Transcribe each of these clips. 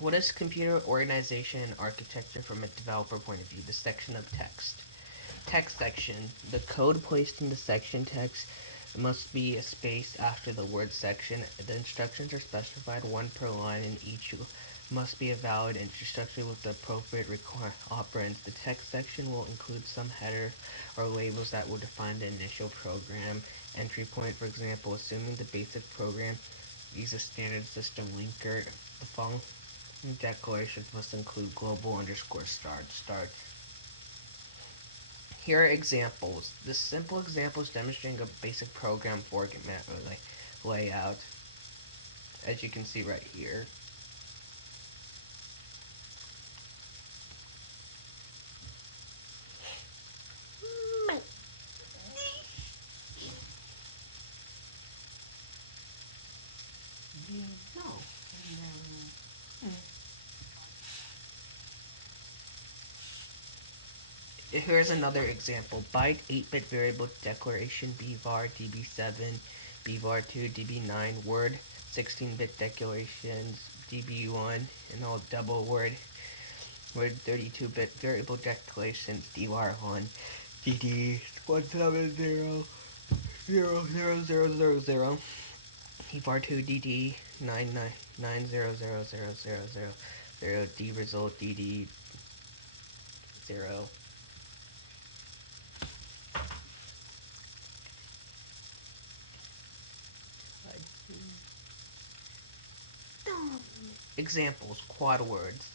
What is computer organization and architecture from a developer point of view? The section of text. Text section. The code placed in the section text must be a space after the word section. The instructions are specified one per line and each must be a valid instruction with the appropriate operands. The text section will include some header or labels that will define the initial program entry point. For example, assuming the basic program uses standard system linker, the following declarations must include global underscore start. Here are examples. This simple example is demonstrating a basic program format layout, as you can see right here. No. Here's another example. Byte 8-bit variable declaration bvar db7 bvar2 db9 word 16-bit declarations db1 and all double word 32-bit variable declarations dvar1 dd 170 00000 bvar2 dd 9900000 d result dd 0. Examples: quad words,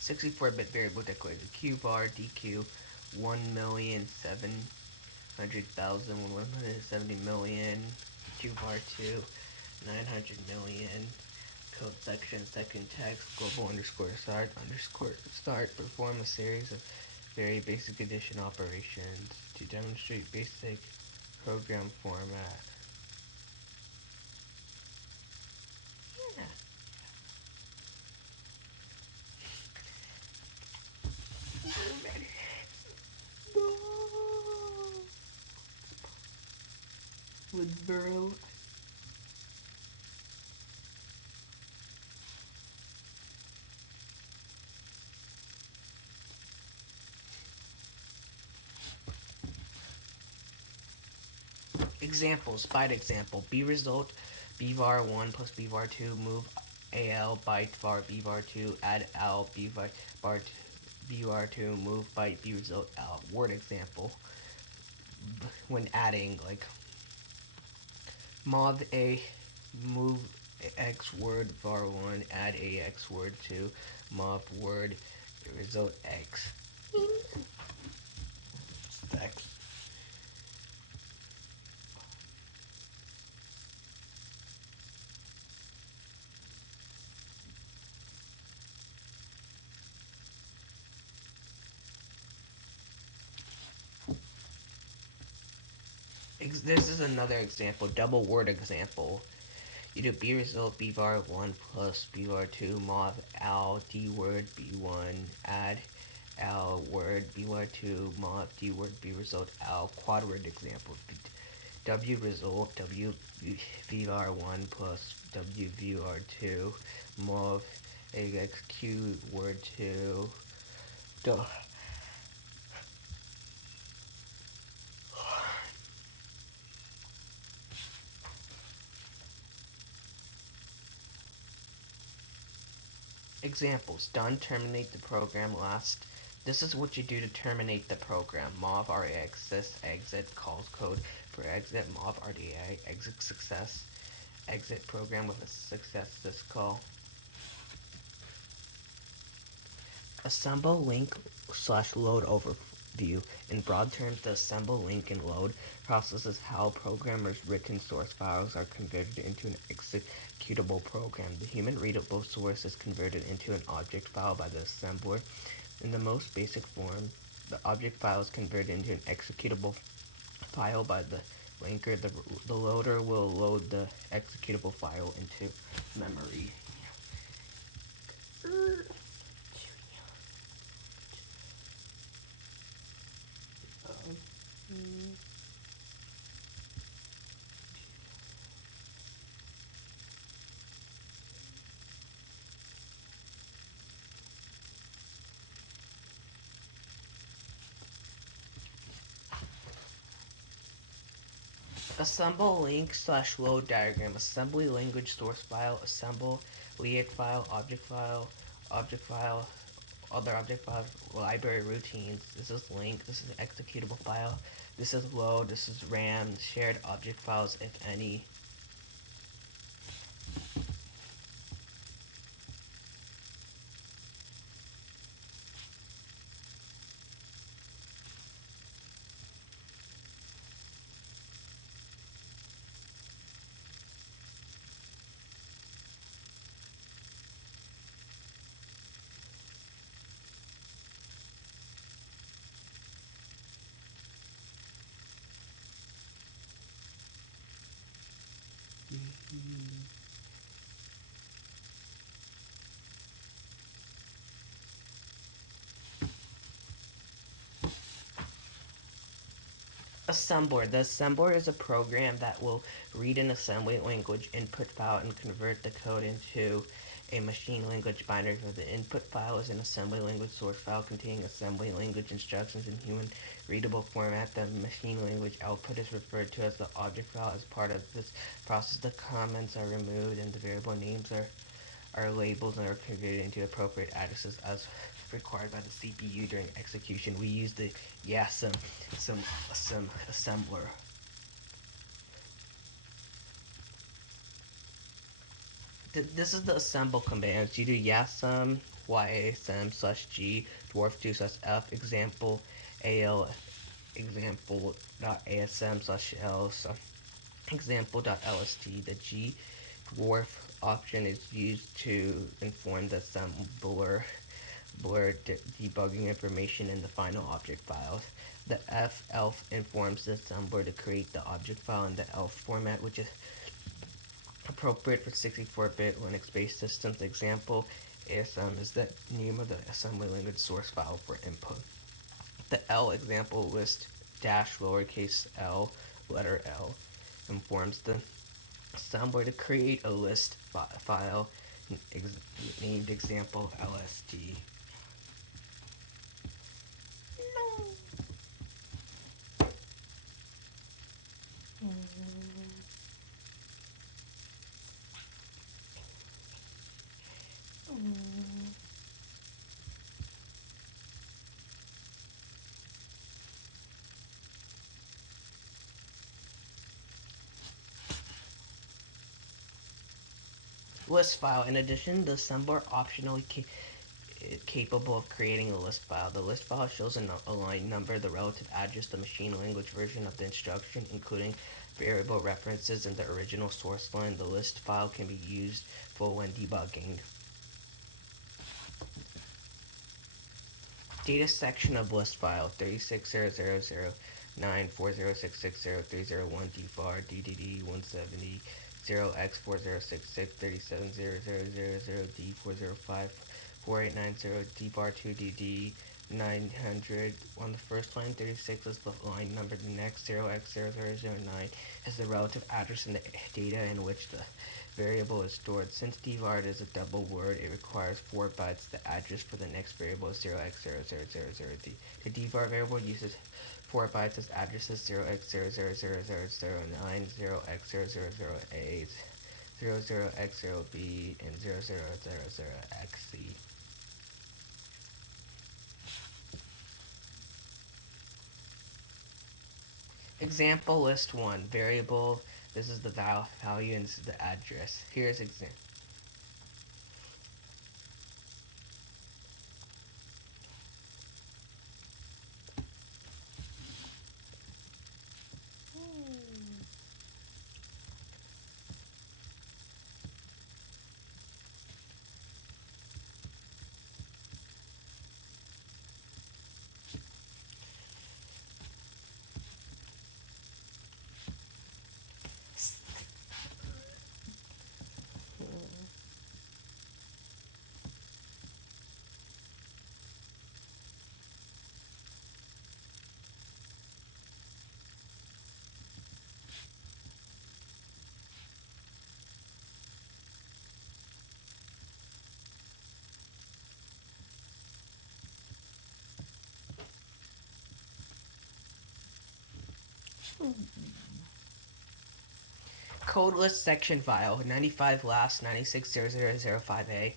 64-bit variable declaration qvar dq 1,700,170 qvar2 900 million. Code section, second text, global underscore start. Perform a series of very basic addition operations to demonstrate basic program format. Yeah. Woodsboro. Examples, byte example, b result, bvar1 plus bvar2, move al byte var bvar2, add al bvar2, move byte b result al. Word example, when adding, like mod a move x word var1, add ax word 2, mod word result x. X. This is another example, double word example. You do b result bvar1 plus bvar2 mod al d word b1 add al word bvar2 mod d word b result al. Quad word example, w result w bvar1 plus w bvar2 mod axq word 2. Duh. Examples: done, terminate the program, last. This is what you do to terminate the program. Mov rex exit calls code for exit mov rda exit success exit program with a success syscall. Assemble link slash load overview. In broad terms, the assemble link and load process is how programmers' written source files are converted into an executable program. The human readable source is converted into an object file by the assembler. In the most basic form, the object file is converted into an executable file by the linker. The loader will load the executable file into memory. Assemble link slash load diagram. Assembly language source file. Assemble LEAC file. Object file. Other object file. Library routines. This is link. This is executable file. This is load. This is RAM. Shared object files, if any. Assembler. The assembler is a program that will read an assembly language input file and convert the code into a machine language binary file. The input file is an assembly language source file containing assembly language instructions in human readable format. The machine language output is referred to as the object file. As part of this process, the comments are removed and the variable names are labeled and are converted into appropriate addresses as required by the CPU during execution. We use the YASM assembler. This is the assemble commands. You do YASM YASM /G dwarf2 /F example AL example.asm/L example.lst. The G dwarf option is used to inform the assembler debugging information in the final object files. The elf informs the assembler to create the object file in the elf format, which is appropriate for 64-bit Linux-based systems. Example ASM is the name of the assembly language source file for input. The L example list dash lowercase l letter L informs the assembler to create a list file named example LST. List file. In addition, the assembler optionally capable of creating a list file. The list file shows a line number, the relative address, the machine language version of the instruction, including variable references in the original source line. The list file can be used for when debugging. Data section of list file 36000940660301 dvar ddd 170 0x4066 3700000 d405 4890 dvar2 dd 900. On the first line, 36 is the line number. The next 0x0009 is the relative address in the data in which the variable is stored. Since dvar is a double word, it requires 4 bytes. The address for the next variable is 0x0000d. The dvar variable uses 4 bytes as addresses: 0x000009, 0x0008, 00x0b, and 0000xc. Example list 1. Variable, this is the value and this is the address. Here's example. Codeless section file 95 last 960005A.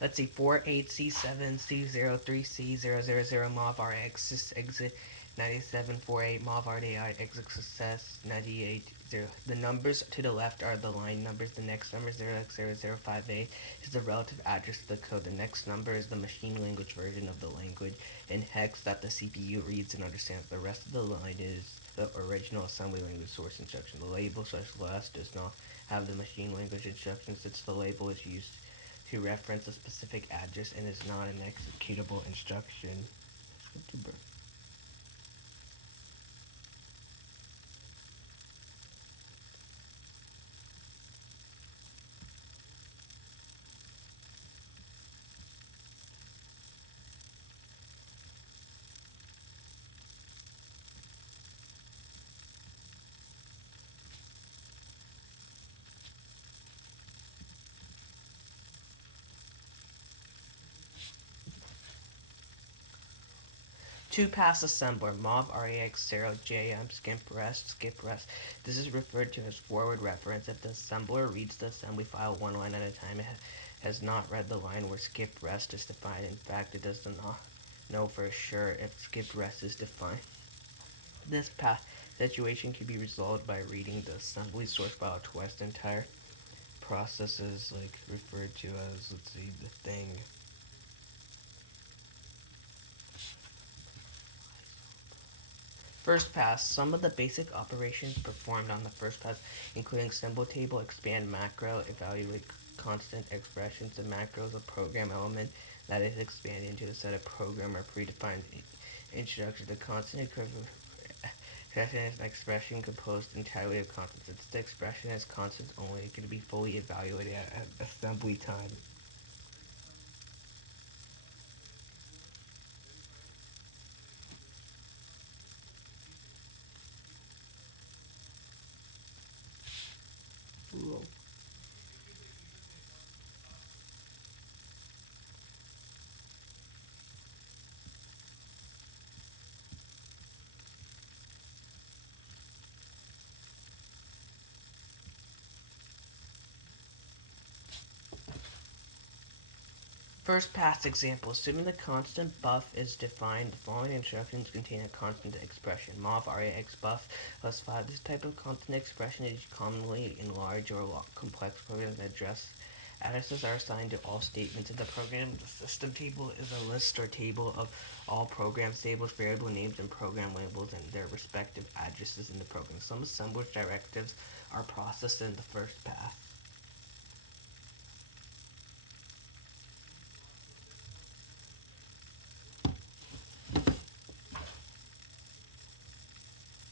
Let's see, 48C7C03C000 MOV RX exit 9748 MOV RDI exit success 980. The numbers to the left are the line numbers. The next number 0x0058 is the relative address of the code. The next number is the machine language version of the language in hex that the CPU reads and understands. The rest of the line is the original assembly language source instruction. The label /last does not have the machine language instructions since the label is used to reference a specific address and is not an executable instruction. Two-pass assembler, MOV REX0 JM skip rest. This is referred to as forward reference. If the assembler reads the assembly file one line at a time, it has not read the line where skip rest is defined. In fact, it does not know for sure if skip rest is defined. This situation can be resolved by reading the assembly source file twice. The entire process is referred to as, let's see, the thing. First pass. Some of the basic operations performed on the first pass, including symbol table, expand macro, evaluate constant expressions. The macro is a program element that is expanded into a set of program or predefined instructions. The constant expression is an expression composed entirely of constants. Since the expression is constants only, it can be fully evaluated at assembly time. Ooh. First pass example. Assuming the constant buff is defined, the following instructions contain a constant expression. MOV REX buff +5. This type of constant expression is commonly in large or complex programs that addresses are assigned to all statements in the program. The system table is a list or table of all program tables, variable names, and program labels and their respective addresses in the program. Some assembler directives are processed in the first pass.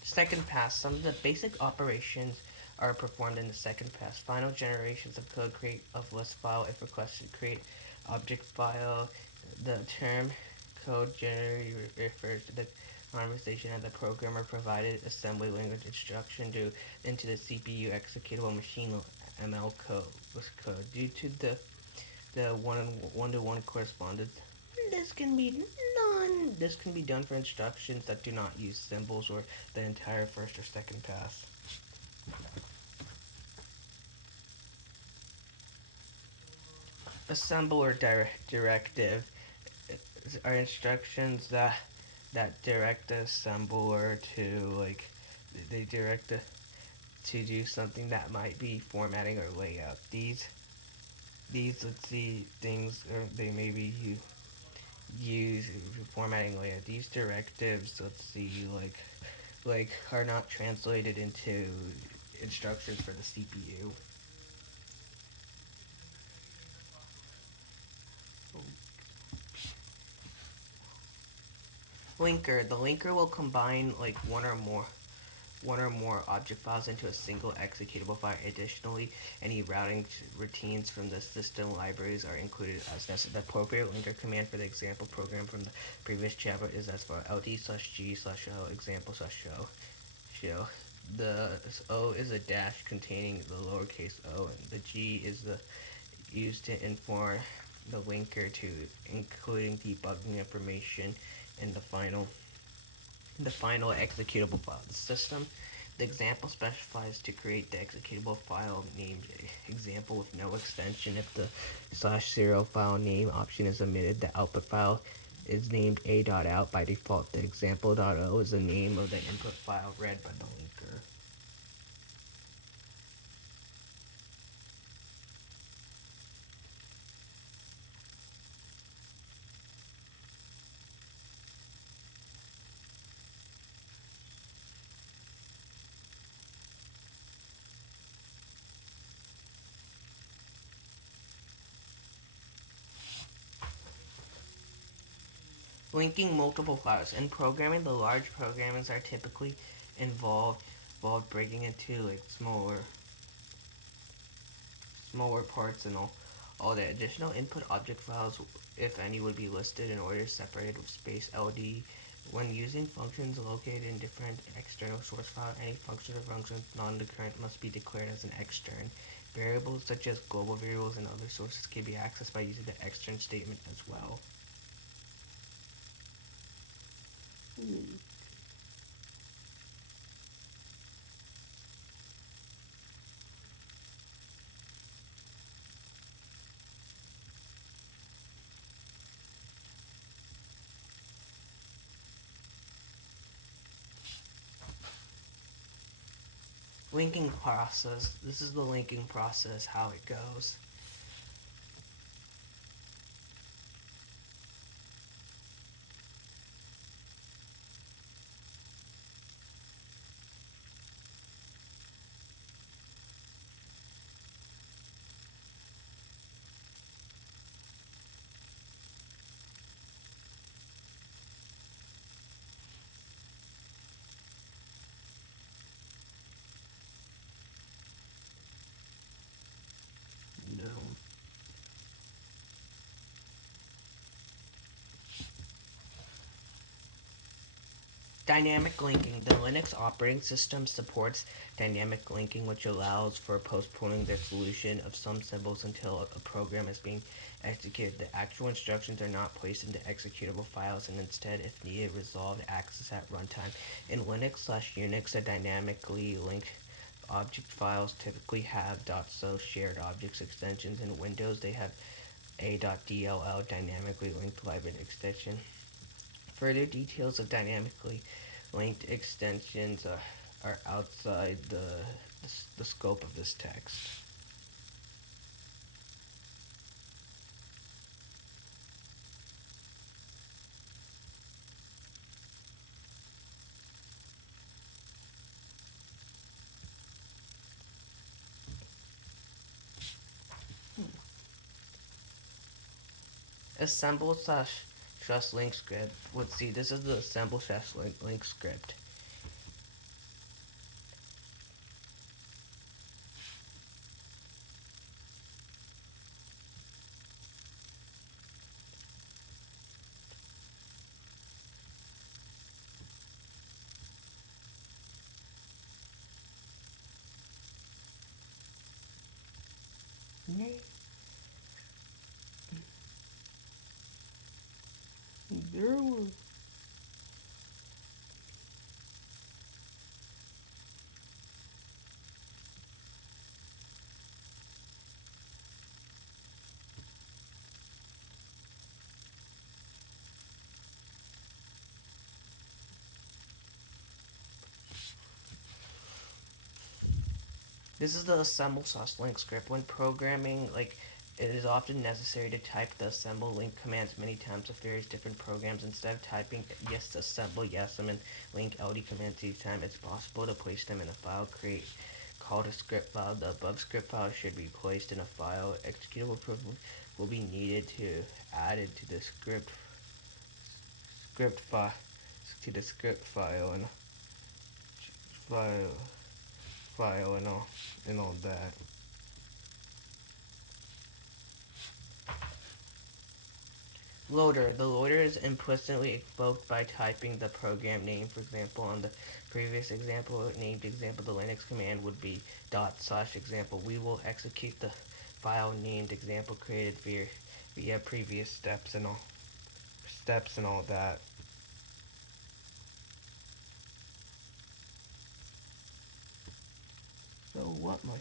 Second pass. Some of the basic operations are performed in the second pass. Final generations of code: create of list file if requested, create object file. The term code generated refers to the conversation of the programmer provided assembly language instruction into the CPU executable machine ML code. Due to the one-to-one correspondence, this can be done for instructions that do not use symbols or the entire first or second pass. Assembler directive are instructions that direct the assembler to they direct to do something that might be formatting or layout. These let's see things they may be use formatting layout. These directives, let's see, are not translated into instructions for the CPU. Linker. The linker will combine one or more object files into a single executable file. Additionally, any routing routines from the system libraries are included as necessary. The appropriate linker command for the example program from the previous chapter is as follows: ld/g/o example/show. The O is a dash containing the lowercase o, and the G is used to inform the linker to including debugging information in the final the final executable file of the system. The example specifies to create the executable file named example with no extension. If the /0 file name option is omitted, the output file is named a.out. By default, the example.o is the name of the input file read by the linker. Linking multiple files. In programming, the large programs are typically involved breaking into like smaller parts and all the additional input object files, if any, would be listed in order separated with space LD. When using functions located in different external source file, any function or function non-declarant must be declared as an extern. Variables such as global variables and other sources can be accessed by using the extern statement as well. Linking process. This is the linking process, how it goes. No. Dynamic linking. The Linux operating system supports dynamic linking, which allows for postponing the solution of some symbols until a program is being executed. The actual instructions are not placed into executable files and instead, if needed, resolved access at runtime. In Linux/Unix, the dynamically linked object files typically have .so shared objects extensions. In Windows, they have a.dll dynamically linked library extension. Further details of dynamically linked extensions are outside the scope of this text. Assemble slash trust link script. Let's see, this is the assemble slash link script. There was This is the assemble slash link script. When programming, it is often necessary to type the assemble link commands many times with various different programs. Instead of typing yes assemble yes and link LD commands each time, it's possible to place them in a file. Create called a script file. The above script file should be placed in a file. Executable privilege will be needed to added to the script file and file and all that. Loader. The loader is implicitly invoked by typing the program name. For example, on the previous example, named example, the Linux command would be /example. We will execute the file named example created via previous steps and all that. So what, my son?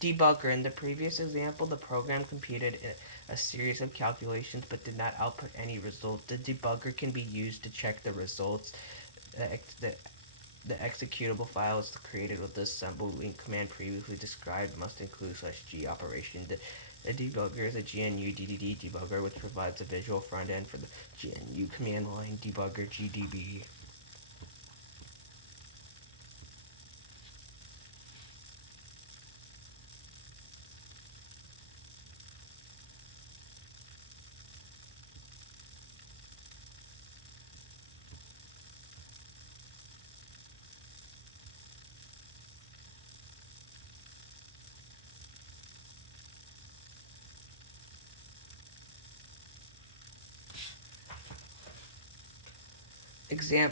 Debugger. In the previous example, the program computed a series of calculations but did not output any result. The debugger can be used to check the results. The executable file is created with the assemble link command previously described must include /g operation. The debugger is a GNU DDD debugger which provides a visual front end for the GNU command line debugger GDB.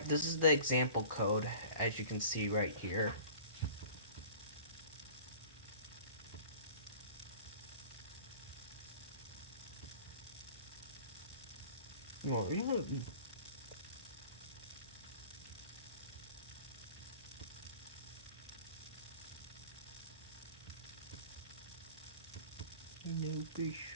This is the example code, as you can see right here. Well, no bish.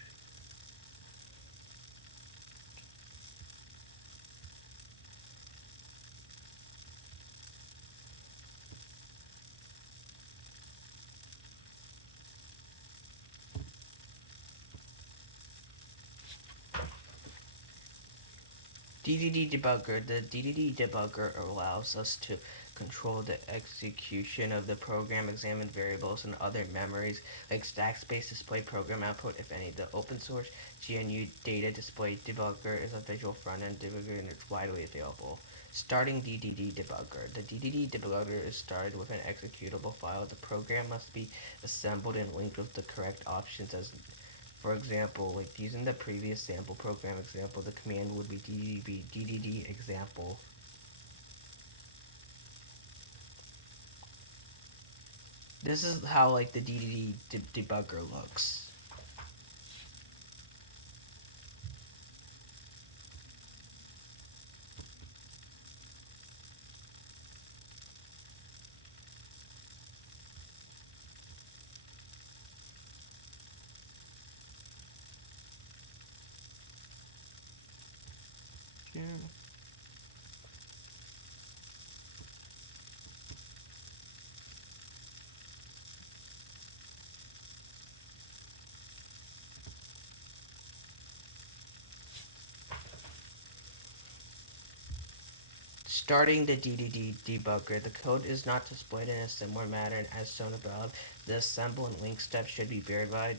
DDD debugger. The DDD debugger allows us to control the execution of the program, examine variables and other memories like stack space, display program output, if any. The open source GNU data display debugger is a visual front-end debugger and it's widely available. Starting DDD debugger. The DDD debugger is started with an executable file. The program must be assembled and linked with the correct options as for example, like using the previous sample program example, the command would be DDD example. This is how like the DDD debugger looks. Yeah. Starting the DDD debugger, the code is not displayed in a similar manner as shown above. The assemble and link steps should be verified.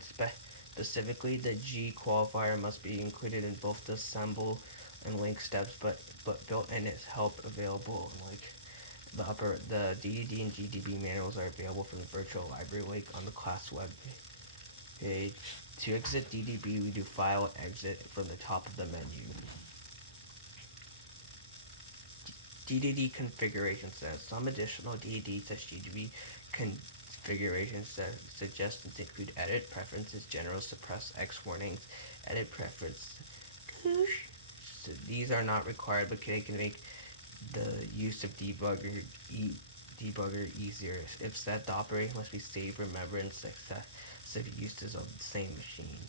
Specifically, the G qualifier must be included in both the assemble and link steps, but built-in is help available. The DDD and GDB manuals are available from the virtual library link on the class web page. To exit DDB, we do file exit from the top of the menu. DDD configuration says some additional DDD/GDB configuration suggestions include edit preferences, general suppress X warnings, edit preference. So these are not required, but they can make the use of debugger easier. If set, the operating must be saved, remembered, and successive uses of the same machine.